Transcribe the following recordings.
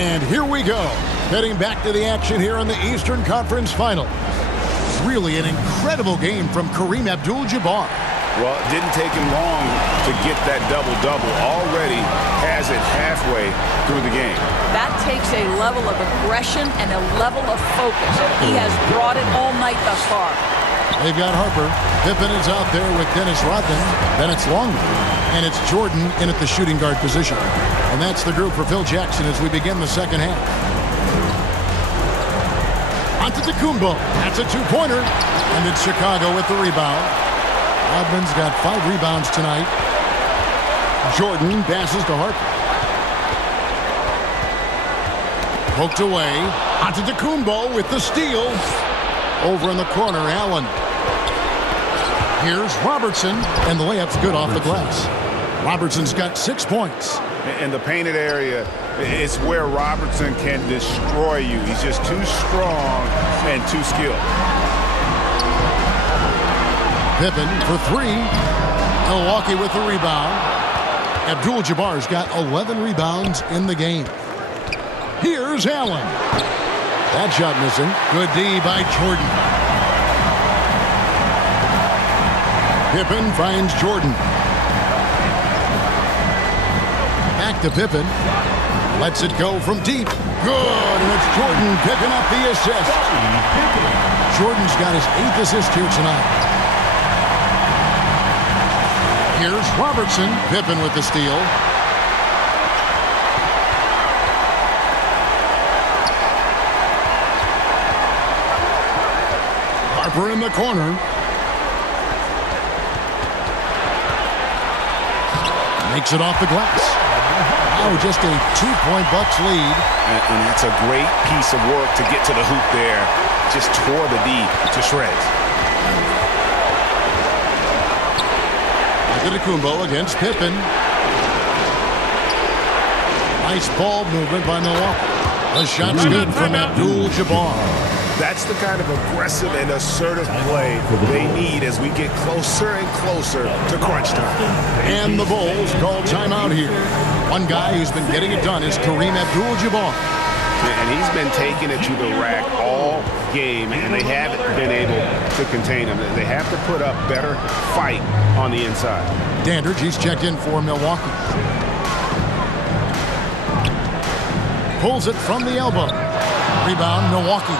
And here we go. Heading back to the action here in the Eastern Conference Finals. Really an incredible game from Kareem Abdul-Jabbar. Well, it didn't take him long to get that double-double. Already has it halfway through the game. That takes a level of aggression and a level of focus. He has brought it all night thus far. They've got Harper. Pippen is out there with Dennis Rodman. Then it's Longman. And it's Jordan in at the shooting guard position. And that's the group for Phil Jackson as we begin the second half. Antetokounmpo. That's a two-pointer. And it's Chicago with the rebound. Rodman's got 5 rebounds tonight. Jordan passes to Harper. Poked away. Antetokounmpo with the steal. Over in the corner, Allen. Here's Robertson, and the layup's good off the glass. Robertson's got 6 points. In the painted area, it's where Robertson can destroy you. He's just too strong and too skilled. Pippen for 3. Milwaukee with the rebound. Abdul-Jabbar's got 11 rebounds in the game. Here's Allen. That shot missing. Good D by Jordan. Pippen finds Jordan. Back to Pippen. Lets it go from deep. Good, and it's Jordan picking up the assist. Jordan's got his 8th assist here tonight. Here's Robertson. Pippen with the steal. Harper in the corner. Makes it off the glass. Now just a 2-point Bucks lead. And that's a great piece of work to get to the hoop there. Just tore the D to shreds. Antetokounmpo against Pippen. Nice ball movement by Milwaukee. The shot's good from Abdul-Jabbar. That's the kind of aggressive and assertive play they need as we get closer and closer to crunch time. And the Bulls call timeout here. One guy who's been getting it done is Kareem Abdul-Jabbar. And he's been taking it to the rack all game, and they haven't been able to contain him. They have to put up better fight on the inside. Dandridge, he's checked in for Milwaukee. Pulls it from the elbow. Rebound, Milwaukee.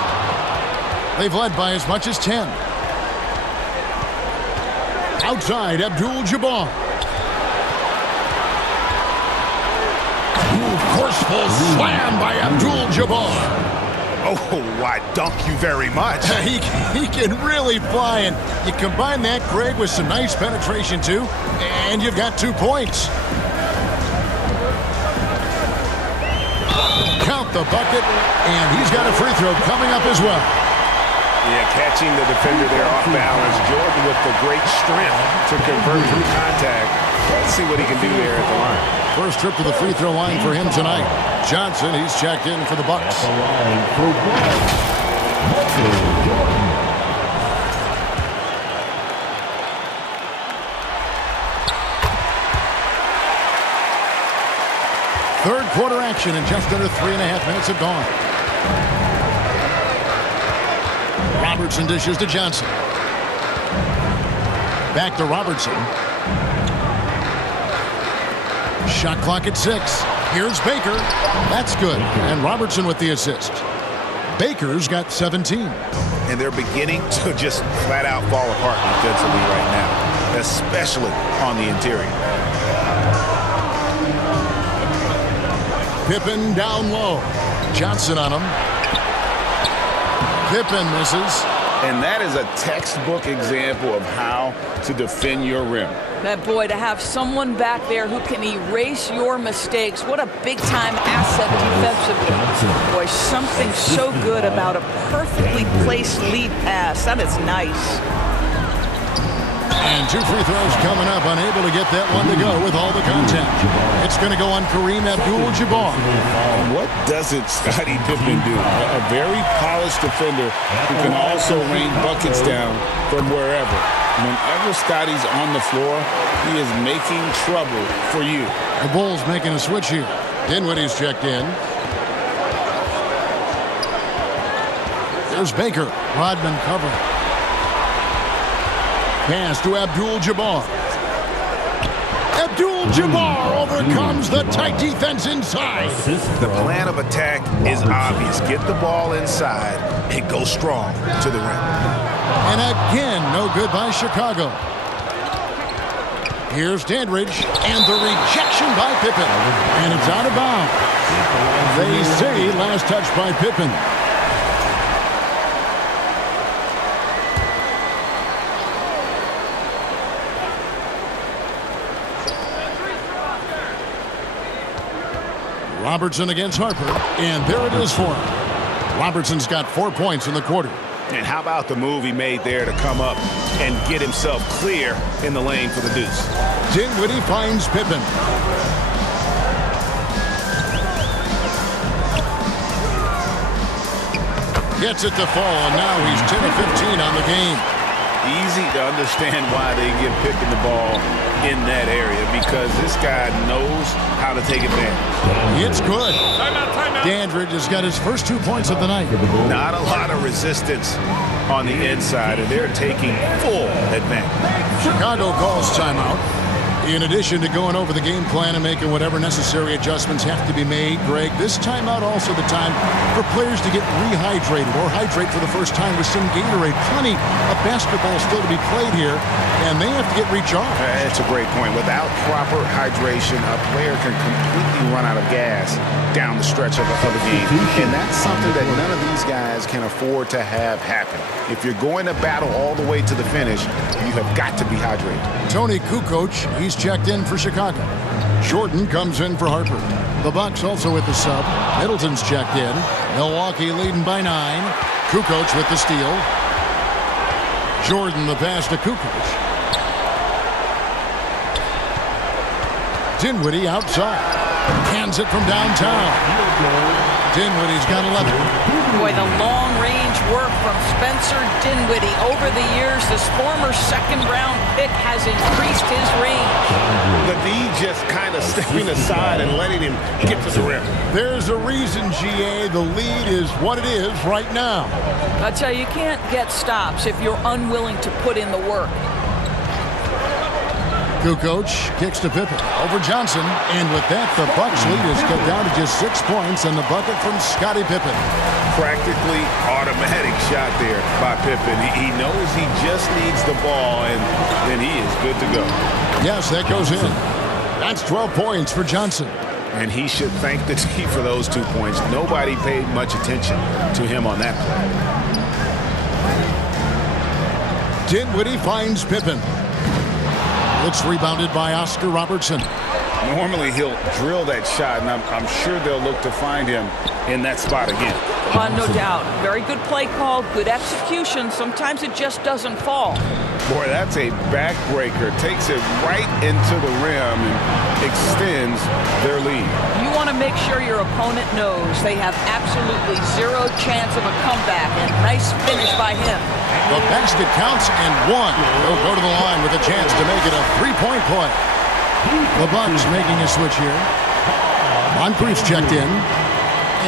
They've led by as much as 10. Outside, Abdul-Jabbar. Forceful slam by Abdul-Jabbar. Oh, I dunk you very much. He can really fly, and you combine that, Craig, with some nice penetration, too, and you've got 2 points. Count the bucket, and he's got a free throw coming up as well. Yeah, catching the defender there off balance. Jordan with the great strength to convert through contact. Let's see what he can do there at the line. First trip to the free throw line for him tonight. Johnson, he's checked in for the Bucks. Third quarter action in just under 3.5 minutes have gone. Robertson dishes to Johnson. Back to Robertson. Shot clock at 6. Here's Baker. That's good. And Robertson with the assist. Baker's got 17. And they're beginning to just flat out fall apart defensively right now, especially on the interior. Pippen down low. Johnson on him. Pippen misses. And that is a textbook example of how to defend your rim. That boy, to have someone back there who can erase your mistakes, what a big-time asset defensively. Boy, something so good about a perfectly placed lead pass. That is nice. And 2 free throws coming up, unable to get that one to go with all the contact. It's going to go on Kareem Abdul-Jabbar. What doesn't Scottie Pippen do? A very polished defender who can also rain buckets down from wherever. Whenever Scottie's on the floor, he is making trouble for you. The Bulls making a switch here. Dinwiddie's checked in. Here's Baker. Rodman covering. Pass to Abdul-Jabbar. Abdul-Jabbar overcomes the tight defense inside. The plan of attack is obvious. Get the ball inside and go strong to the rim. And again, no good by Chicago. Here's Dandridge, and the rejection by Pippen. And it's out of bounds. They say last touch by Pippen. Robertson against Harper, and there it is for him. Robertson's got 4 points in the quarter. And how about the move he made there to come up and get himself clear in the lane for the deuce? Dinwiddie finds Pippen. Gets it to fall, and now he's 10 of 15 on the game. Easy to understand why they give Pippen the ball in that area, because this guy knows how to take advantage. It's good. Timeout. Dandridge has got his first 2 points of the night. Not a lot of resistance on the inside, and they're taking full advantage. Chicago calls timeout. In addition to going over the game plan and making whatever necessary adjustments have to be made, Greg, this timeout also the time for players to get rehydrated or hydrate for the first time with some Gatorade. Plenty of basketball still to be played here, and they have to get recharged. That's a great point. Without proper hydration, a player can completely run out of gas down the stretch of a game. And that's something that none of these guys can afford to have happen. If you're going to battle all the way to the finish, you have got to be hydrated. Tony Kukoc, he's checked in for Chicago. Jordan comes in for Harper. The Bucks also with the sub. Middleton's checked in. Milwaukee leading by 9. Kukoc with the steal. Jordan the pass to Kukoc. Dinwiddie outside. Hands it from downtown. Dinwiddie's got 11. Boy, the long-range work from Spencer Dinwiddie. Over the years, this former second-round pick has increased his range. The D just kind of stepping aside and letting him get to the rim. There's a reason, GA. The lead is what it is right now. I tell you, you can't get stops if you're unwilling to put in the work. Kukoc kicks to Pippen over Johnson, and with that, the Bucks lead is cut down to just 6 points, and the bucket from Scottie Pippen. Practically automatic shot there by Pippen. He knows he just needs the ball, and then he is good to go. Yes, that goes in. That's 12 points for Johnson. And he should thank the team for those 2 points. Nobody paid much attention to him on that play. Dinwiddie finds Pippen. It's rebounded by Oscar Robertson. Normally he'll drill that shot, and I'm sure they'll look to find him in that spot again. No doubt. Very good play call, good execution. Sometimes it just doesn't fall. Boy, that's a backbreaker. Takes it right into the rim and extends their lead. You want to make sure your opponent knows they have absolutely zero chance of a comeback, and nice finish by him. The basket counts and one. He'll go to the line with a chance to make it a three-point play. The Bucks making a switch here. Moncrief's checked in.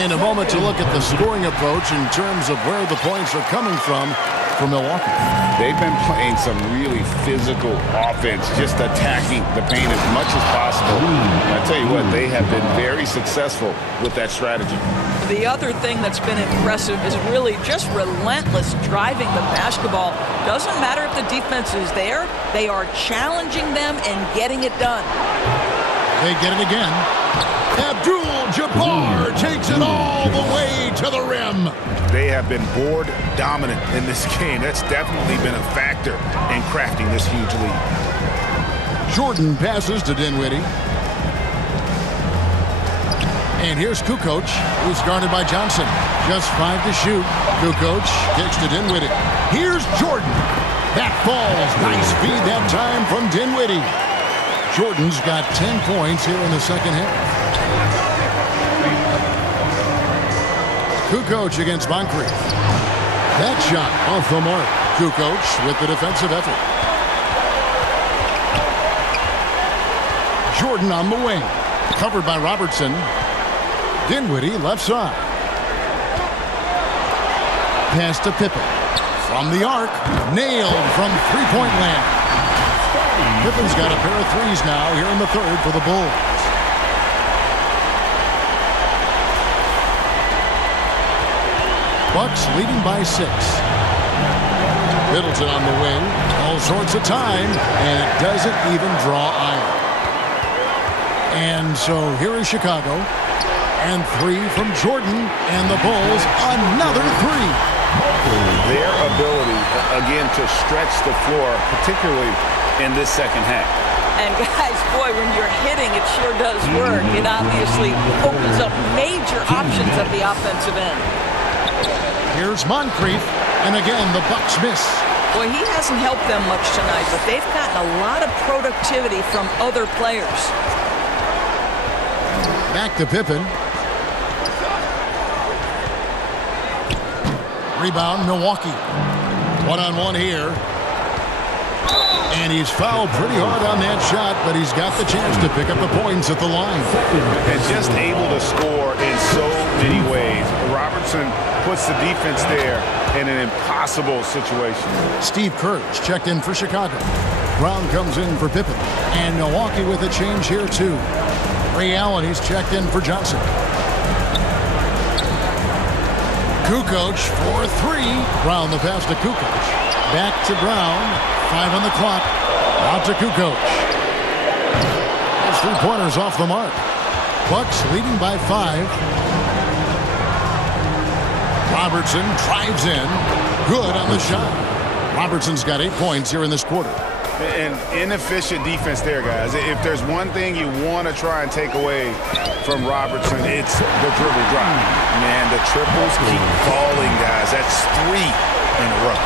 In a moment to look at the scoring approach in terms of where the points are coming from for Milwaukee. They've been playing some really physical offense, just attacking the paint as much as possible. And I tell you what, they have been very successful with that strategy. The other thing that's been impressive is really just relentless driving the basketball. Doesn't matter if the defense is there, they are challenging them and getting it done. They get it again. Abdul-Jabbar takes it all the way to the rim. They have been board dominant in this game. That's definitely been a factor in crafting this huge lead. Jordan passes to Dinwiddie. And here's Kukoc, who's guarded by Johnson. Just 5 to shoot. Kukoc kicks to Dinwiddie. Here's Jordan. That falls. Nice feed that time from Dinwiddie. Jordan's got 10 points here in the second half. Kukoc against Moncrief. That shot off the mark. Kukoc with the defensive effort. Jordan on the wing. Covered by Robertson. Dinwiddie left side. pass to Pippen. From the arc, nailed from three-point land. Pippen's got a pair of threes now here in the third for the Bulls. Bucks leading by 6. Middleton on the wing, all sorts of time, and it doesn't even draw iron. And so here is Chicago, and 3 from Jordan, and the Bulls another 3. Their ability, again, to stretch the floor, particularly in this second half. And guys, boy, when you're hitting, it sure does work. It obviously opens up major options at the offensive end. Here's Moncrief, and again, the Bucks miss. Boy, he hasn't helped them much tonight, but they've gotten a lot of productivity from other players. Back to Pippen. Rebound, Milwaukee. One-on-one here. And he's fouled pretty hard on that shot, but he's got the chance to pick up the points at the line. And just able to score in so many ways. Robertson puts the defense there in an impossible situation. Steve Kerr's checked in for Chicago. Brown comes in for Pippen. And Milwaukee with a change here, too. Ray Allen, he's checked in for Johnson. Kukoc for 3. Brown the pass to Kukoc. Back to Brown. 5 on the clock. Out to Kukoc. Those 3-pointers off the mark. Bucks leading by 5. Robertson drives in. Good on the shot. Robertson's got 8 points here in this quarter. An inefficient defense there, guys. If there's one thing you want to try and take away from Robertson, it's the dribble drive. Man, the triples keep falling, guys. That's 3 in a row.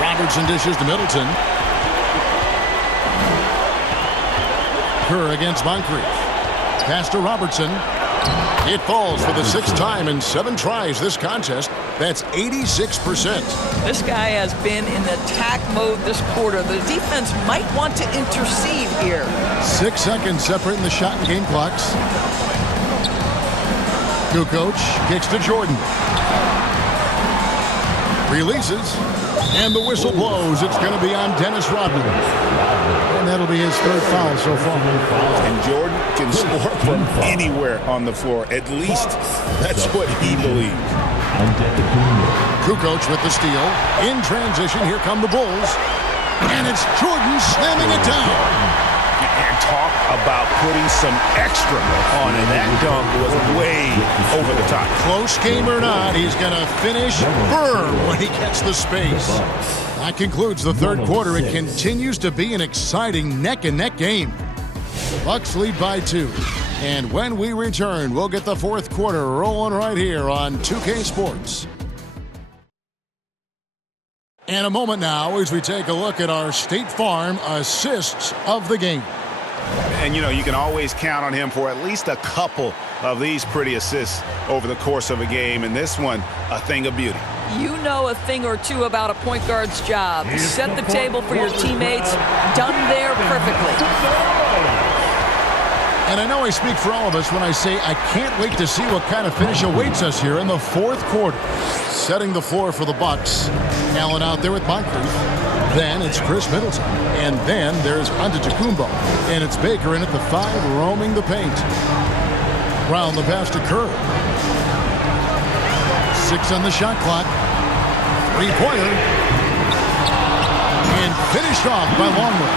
Robertson dishes to Middleton. Kerr against Moncrief. Pass to Robertson. It falls for the 6th time in 7 tries this contest. That's 86%. This guy has been in attack mode this quarter. The defense might want to intercede here. 6 seconds separating the shot and game clocks. Kukoc kicks to Jordan. Releases. And the whistle blows. It's going to be on Dennis Rodman. And that'll be his 3rd foul so far. And Jordan can score from anywhere on the floor. At least that's what he believes. Kukoc with the steal. In transition, here come the Bulls. And it's Jordan slamming it down. And talk about putting some extra on it. That dunk was way over the top. Close game or not, he's going to finish firm when he gets the space. That concludes the 3rd quarter. It continues to be an exciting neck-and-neck game. Bucks lead by 2. And when we return, we'll get the 4th quarter rolling right here on 2K Sports. And a moment now as we take a look at our State Farm assists of the game. And, you know, you can always count on him for at least a couple of these pretty assists over the course of a game. And this one, a thing of beauty. You know a thing or two about a point guard's job. Set the table for your teammates. Done there perfectly. And I know I speak for all of us when I say I can't wait to see what kind of finish awaits us here in the 4th quarter. Setting the floor for the Bucks. Allen out there with Moncrief. Then it's Chris Middleton. And then there's Antetokounmpo. And it's Baker in at the 5 roaming the paint. Brown the pass to Kerr. 6 on the shot clock. 3-pointer. And finished off by Longley.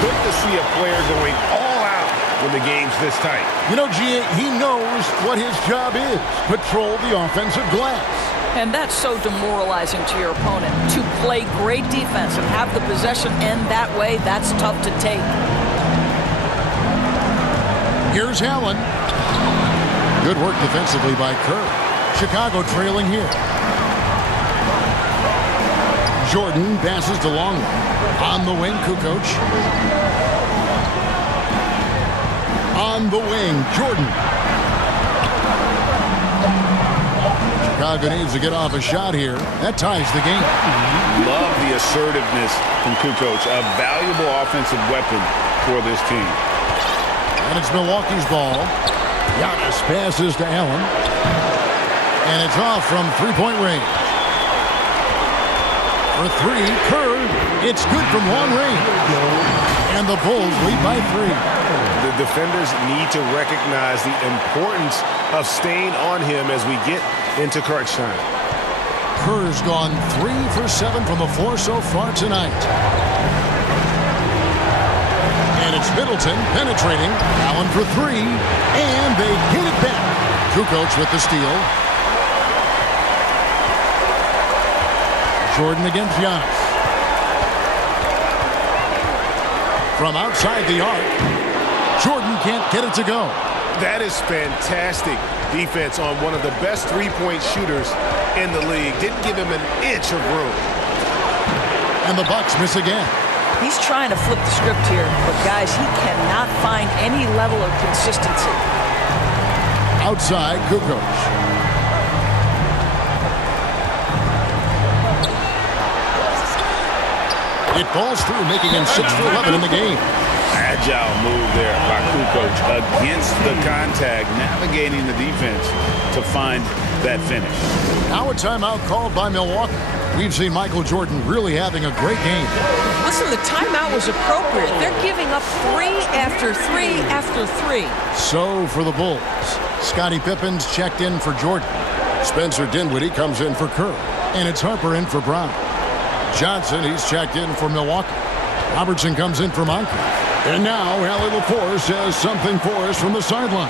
Good to see a player going all out when the game's this tight. You know, G.A., he knows what his job is. Patrol the offensive glass. And that's so demoralizing to your opponent. To play great defense and have the possession end that way, that's tough to take. Here's Allen. Good work defensively by Kerr. Chicago trailing here. Jordan passes to Longley. On the wing, Kukoc. On the wing, Jordan. Chicago needs to get off a shot here. That ties the game. Love the assertiveness from Kukoc. A valuable offensive weapon for this team. And it's Milwaukee's ball. Giannis passes to Allen. And it's off from three-point range. For three, Kerr. It's good from long range. And the Bulls lead by 3. The defenders need to recognize the importance of staying on him as we get into crunch time. Kerr's gone 3 for 7 from the floor so far tonight. And it's Middleton penetrating. Allen for 3. And they get it back. Kukoc with the steal. Jordan against Giannis. From outside the arc. Jordan can't get it to go. That is fantastic defense on one of the best three-point shooters in the league. Didn't give him an inch of room. And the Bucks miss again. He's trying to flip the script here, but guys, he cannot find any level of consistency. Outside, Kukoc. It falls through, making him 6 for 11 in the game. Agile move there by Kukoc against the contact, navigating the defense to find that finish. Now a timeout called by Milwaukee. We've seen Michael Jordan really having a great game. Listen, the timeout was appropriate. They're giving up 3 after 3 after 3. So for the Bulls, Scottie Pippen's checked in for Jordan. Spencer Dinwiddie comes in for Kerr. And it's Harper in for Brown. Johnson, he's checked in for Milwaukee. Robertson comes in for Moncrief. And now Allie LaForce has something for us from the sideline.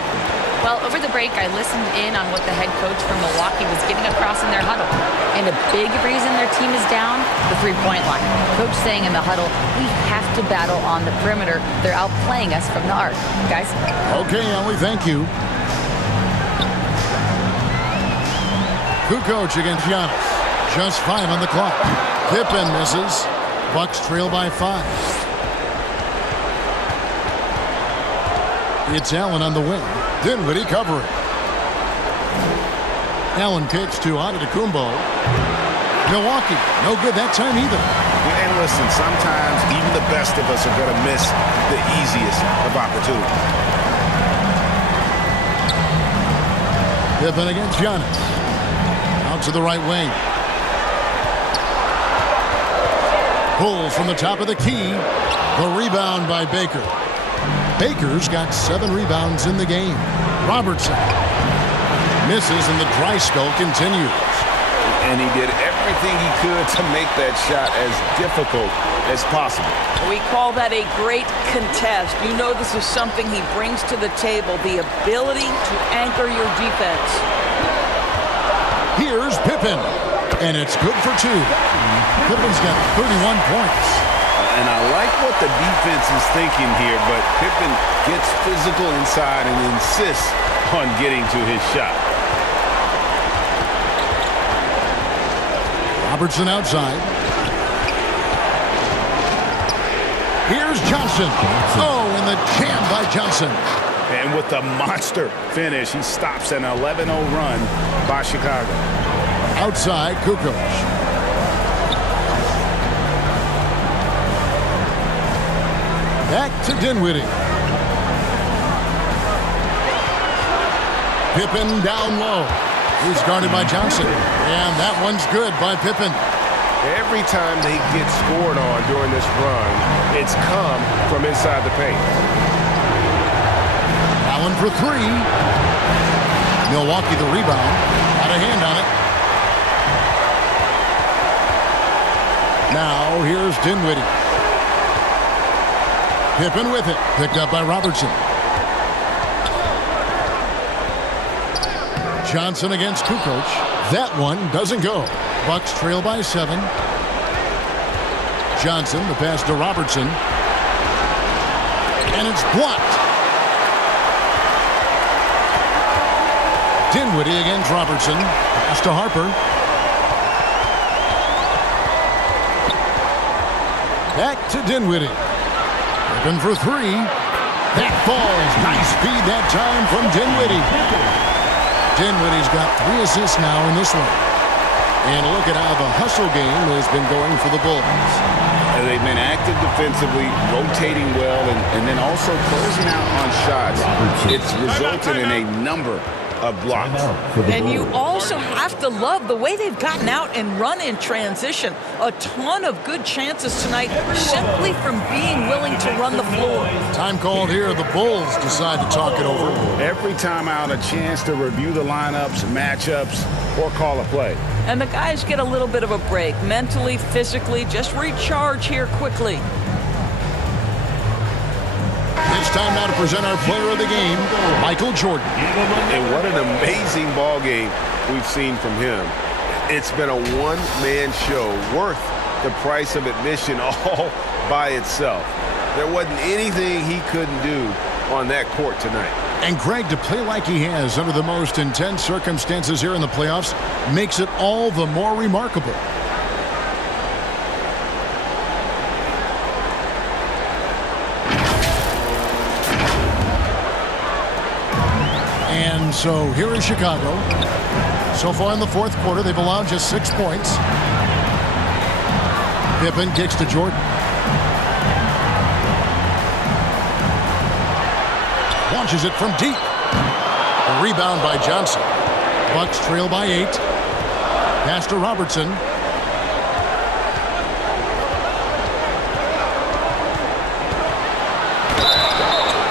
Well, over the break, I listened in on what the head coach from Milwaukee was getting across in their huddle. And a big reason their team is down, the three-point line. Coach saying in the huddle, we have to battle on the perimeter. They're outplaying us from the arc. Guys? Okay, Allie, thank you. Kukoc against Giannis. Just 5 on the clock. Pippen misses. Bucks trail by 5. It's Allen on the wing. Dinwiddie covering. Allen kicks to Antetokounmpo. Milwaukee, no good that time either. And listen, sometimes even the best of us are going to miss the easiest of opportunities. Pippen against Giannis. Out to the right wing. Pulls from the top of the key. The rebound by Baker. Baker's got 7 rebounds in the game. Robertson misses and the dry spell continues. And he did everything he could to make that shot as difficult as possible. We call that a great contest. You know this is something he brings to the table, the ability to anchor your defense. Here's Pippen, and it's good for 2. Pippen's got 31 points. And I like what the defense is thinking here, but Pippen gets physical inside and insists on getting to his shot. Robertson outside. Here's Johnson. Oh, and the jam by Johnson. And with the monster finish, he stops an 11-0 run by Chicago. Outside, Kukoc. Back to Dinwiddie. Pippen down low. He's guarded by Johnson. And that one's good by Pippen. Every time they get scored on during this run, it's come from inside the paint. Allen for 3. Milwaukee the rebound. Got a hand on it. Now here's Dinwiddie. Pippen with it. Picked up by Robertson. Johnson against Kukoc. That one doesn't go. Bucks trail by 7. Johnson, the pass to Robertson. And it's blocked. Dinwiddie against Robertson. Pass to Harper. Back to Dinwiddie. Pippen for 3. That falls. Nice feed that time from Dinwiddie. Dinwiddie's got 3 assists now in this one. And look at how the hustle game has been going for the Bulls. And they've been active defensively, rotating well, and then also closing out on shots. It's resulted in a number of blocks. And you also have to love the way they've gotten out and run in transition. A ton of good chances tonight simply from being willing to run the floor. Time called here. The Bulls decide to talk it over. Every time out, a chance to review the lineups, matchups, or call a play. And the guys get a little bit of a break, mentally, physically, just recharge here quickly. It's time now to present our player of the game, Michael Jordan. And what an amazing ball game we've seen from him. It's been a one-man show worth the price of admission all by itself. There wasn't anything he couldn't do on that court tonight. And Greg, to play like he has under the most intense circumstances here in the playoffs makes it all the more remarkable. And so here is Chicago. So far in the fourth quarter, they've allowed just 6 points. Pippen kicks to Jordan. Launches it from deep. A rebound by Johnson. Bucks trail by 8. Pass to Robertson.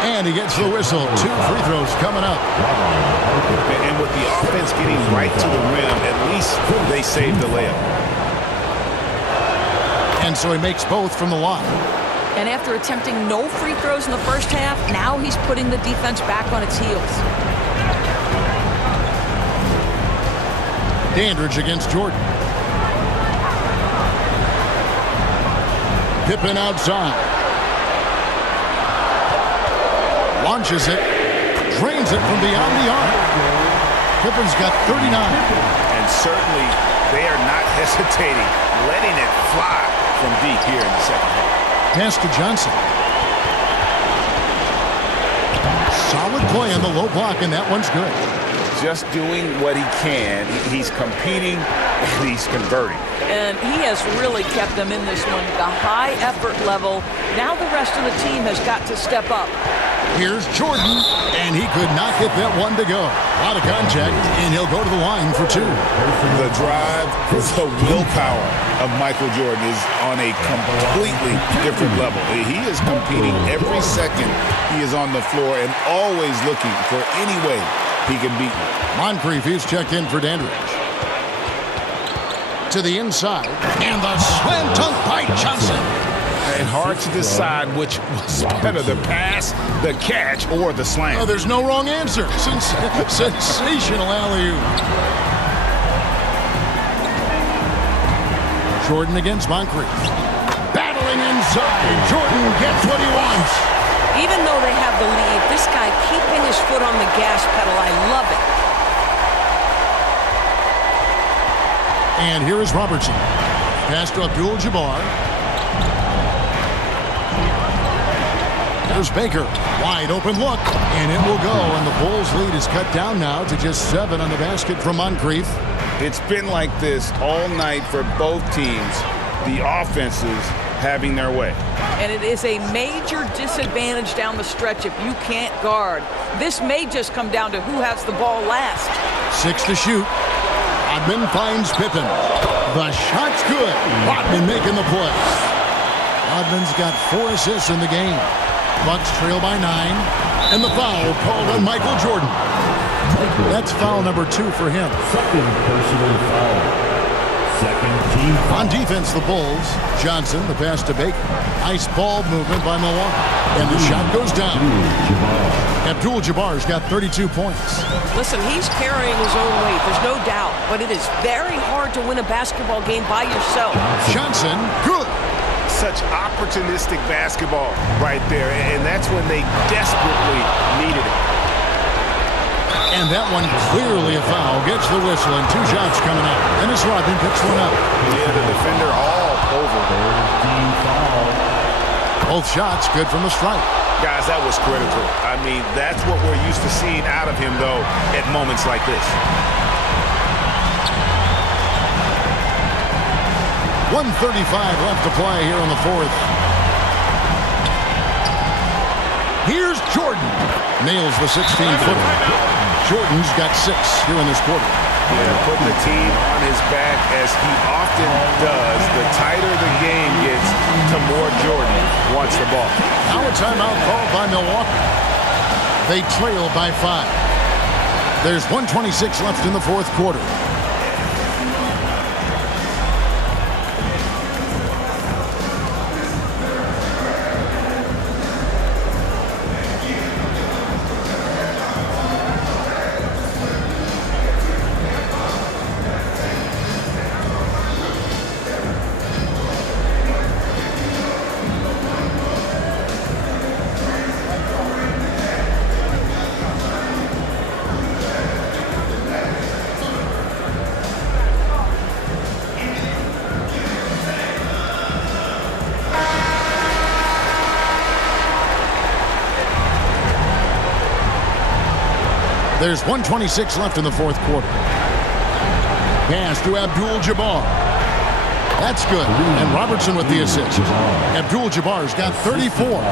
And he gets the whistle. 2 free throws coming up. And with the offense getting right to the rim, at least they saved the layup. And so he makes both from the line. And after attempting no free throws in the first half, now he's putting the defense back on its heels. Dandridge against Jordan. Pippen outside. Launches it. Drains it from beyond the arc. Pippen's got 39. And certainly they are not hesitating, letting it fly from deep here in the second half. Pass to Johnson. Solid play on the low block, and that one's good. Just doing what he can. He's competing, and he's converting. And he has really kept them in this one. The high effort level. Now the rest of the team has got to step up. Here's Jordan, and he could not get that one to go. A lot of contact, and he'll go to the line for 2. The drive, the willpower of Michael Jordan is on a completely different level. He is competing every second he is on the floor and always looking for any way he can beat you. Moncrief, he's checked in for Dandridge. To the inside, and the slam dunk by Johnson. And hard to decide which was better, the pass, the catch, or the slam. Oh, there's no wrong answer. Sensational alley-oop. Jordan against Moncrief. Battling inside. Jordan gets what he wants. Even though they have the lead, this guy keeping his foot on the gas pedal, I love it. And here is Robertson. Pass to Abdul-Jabbar. There's Baker. Wide open look. And it will go. And the Bulls' lead is cut down now to just 7 on the basket from Moncrief. It's been like this all night for both teams. The offenses having their way. And it is a major disadvantage down the stretch if you can't guard. This may just come down to who has the ball last. 6 to shoot. Rodman finds Pippen. The shot's good. Rodman making the play. Rodman's got 4 assists in the game. Bucks trail by 9. And the foul called on Michael Jordan. That's foul number 2 for him. Second personal foul. Second team foul. On defense, the Bulls. Johnson, the pass to Baker. Nice ball movement by Milwaukee. And the shot goes down. Abdul-Jabbar's got 32 points. Listen, he's carrying his own weight. There's no doubt. But it is very hard to win a basketball game by yourself. Johnson, good. Such opportunistic basketball right there. And that's when they desperately needed it. And that one clearly a foul. Gets the whistle and 2 shots coming out. And as Rodman picks one up. Yeah, the defender all over. Team foul. Both shots good from the strike. Guys, that was critical. I mean, that's what we're used to seeing out of him, though, at moments like this. 1:35 left to play here in the fourth. Here's Jordan. Nails the 16-footer. Jordan's got 6 here in this quarter. Yeah, putting the team on his back as he often does. The tighter the game gets, the more Jordan wants the ball. Now a timeout called by Milwaukee. They trail by 5. There's 1:26 left in the fourth quarter. There's 1:26 left in the fourth quarter. Pass to Abdul-Jabbar. That's good. And Robertson with the assist. Abdul-Jabbar's got 34.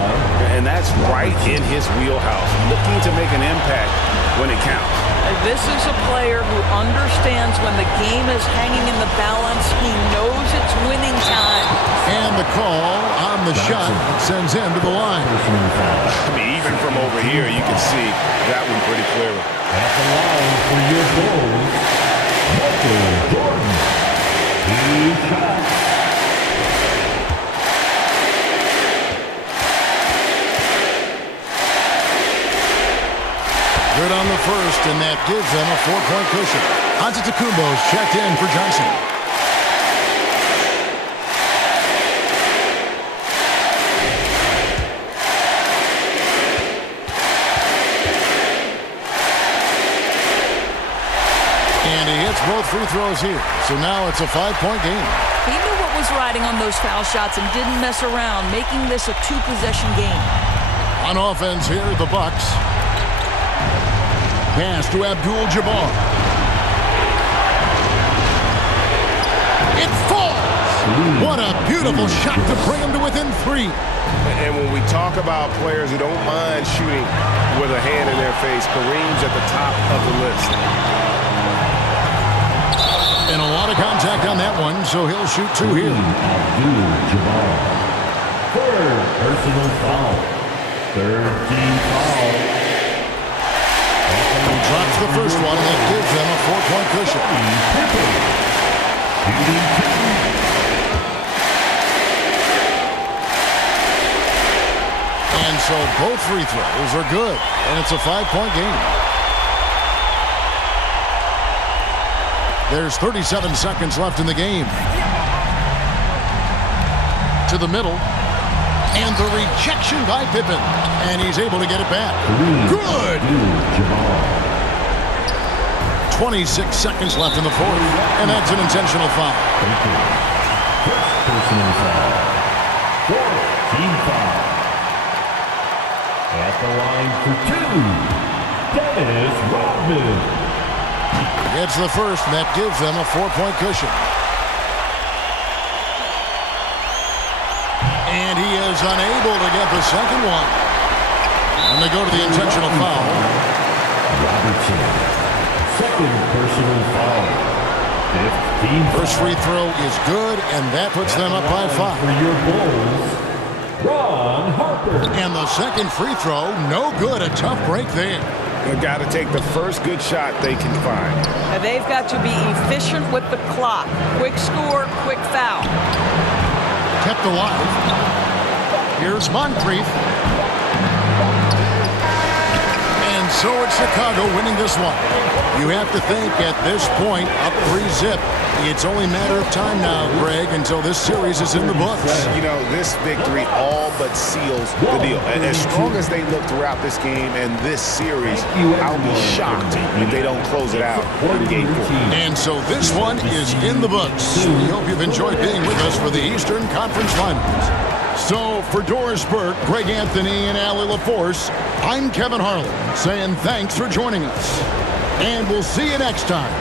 And that's right in his wheelhouse. Looking to make an impact when it counts. This is a player who understands when the game is hanging in the balance. He knows it's winning time. And the call on the shot sends him to the line. I mean, even from over here, you can see that one pretty clearly. At the line for your goals, Michael Jordan. He shot. Good on the first, and that gives them a 4-point cushion. Antetokounmpo's checked in for Johnson. And he hits both free throws here. So now it's a 5-point game. He knew what was riding on those foul shots and didn't mess around, making this a 2-possession game. On offense here, the Bucks. Pass to Abdul-Jabbar. It falls! What a beautiful shot to bring him to within 3. And when we talk about players who don't mind shooting with a hand in their face, Kareem's at the top of the list. And a lot of contact on that one, so he'll shoot 2 here. Abdul-Jabbar. Third personal foul. Third team foul. He drops the first one, and that gives them a 4-point cushion. And so both free throws are good, and it's a 5-point game. There's 37 seconds left in the game. To the middle. And the rejection by Pippen. And he's able to get it back. Good! 26 seconds left in the fourth. And that's an intentional foul. Personal foul. Fourth team foul. At the line for 2, Dennis Rodman. Gets the first, and that gives them a 4-point cushion. And he is unable to get the second one. And they go to the intentional foul. Robertson. Second personal foul. 15. First free throw is good, and that puts them up by 5. For your Bulls, Ron Harper. And the second free throw, no good. A tough break there. They've got to take the first good shot they can find. Now they've got to be efficient with the clock. Quick score, quick foul. Kept alive. Here's Moncrief. And so it's Chicago winning this one. You have to think at this point, up 3-zip. It's only a matter of time now, Greg, until this series is in the books. You know, this victory all but seals the deal. As strong as they look throughout this game and this series, I'll be shocked if they don't close it out in game 4. And so this one is in the books. We hope you've enjoyed being with us for the Eastern Conference Finals. So for Doris Burke, Greg Anthony, and Allie LaForce, I'm Kevin Harlan saying thanks for joining us. And we'll see you next time